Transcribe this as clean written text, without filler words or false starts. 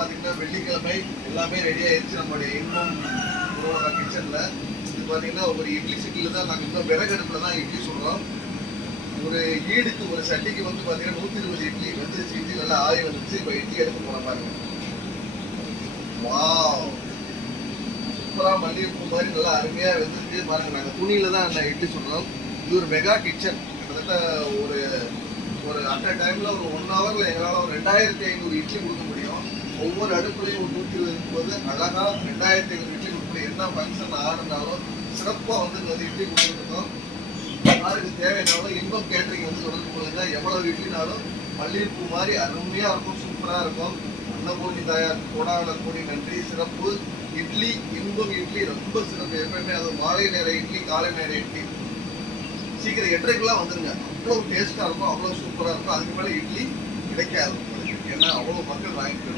பார்த்தீங்கன்னா வெள்ளிக்கிழமை எல்லாமே ரெடி ஆயிடுச்சு நம்மளுடைய இன்பம் உணவக கிச்சனில். இது பார்த்தீங்கன்னா ஒரு இட்லி சட்டியில் தான் நாங்கள் இன்னும் விறகு அடுப்பில் தான் இட்லி சுடுறோம். ஒரு ஈடுக்கு ஒரு சட்டிக்கு வந்து பார்த்தீங்கன்னா 120 இட்லி வந்துருச்சு. இட்லி நல்லா ஆவி வந்துச்சு. இப்போ இட்லி எடுத்து போன பாருங்க. வாவ், சூப்பராக மல்லிகைப்பூ மாதிரி நல்லா அருமையாக வந்துருக்கு பாருங்க. நாங்கள் துணியில் தான் நான் இட்லி சுடுறோம். இது ஒரு மெகா கிச்சன். கிட்டத்தட்ட ஒரு ஒரு அட் அ டைமில் ஒரு 1 ஹவரில் எங்களால் ஒரு 2500 இட்லி கொடுக்க முடியும். ஒவ்வொரு அடுப்புலையும் ஒரு 120 இருக்கும்போது அழகாக 2500 இட்லி கொடுக்க முடியும். என்ன ஃபங்க்ஷன் ஆடுனாலும் சிறப்பாக வந்து இட்லி கொடுத்துருக்கோம். யாருக்கு தேவையானாலும் இன்பம் கேட்டரிங் வந்து தொடர்பு கொள்ளுங்க. எவ்வளவு இட்லினாலும் மல்லிகைப்பூ மாதிரி அருமையாக இருக்கும், சூப்பராக இருக்கும். அன்னபூர்ணி தாயார் கொடான கூடி நன்றி. சிறப்பு இட்லி, இன்பம் இட்லி ரொம்ப சிறப்பு. எப்பவுமே அது மாலை நேர இட்லி, காலை நேர இட்லி. சீக்கிரம் 8:30க்குலாம் வந்துருங்க. அவ்வளோ டேஸ்ட்டாக இருக்கும், அவ்வளோ சூப்பராக இருக்கும். அதுக்கு மேலே இட்லி கிடைக்காது, ஏன்னா அவ்வளோ மக்கள் வாங்கிட்டு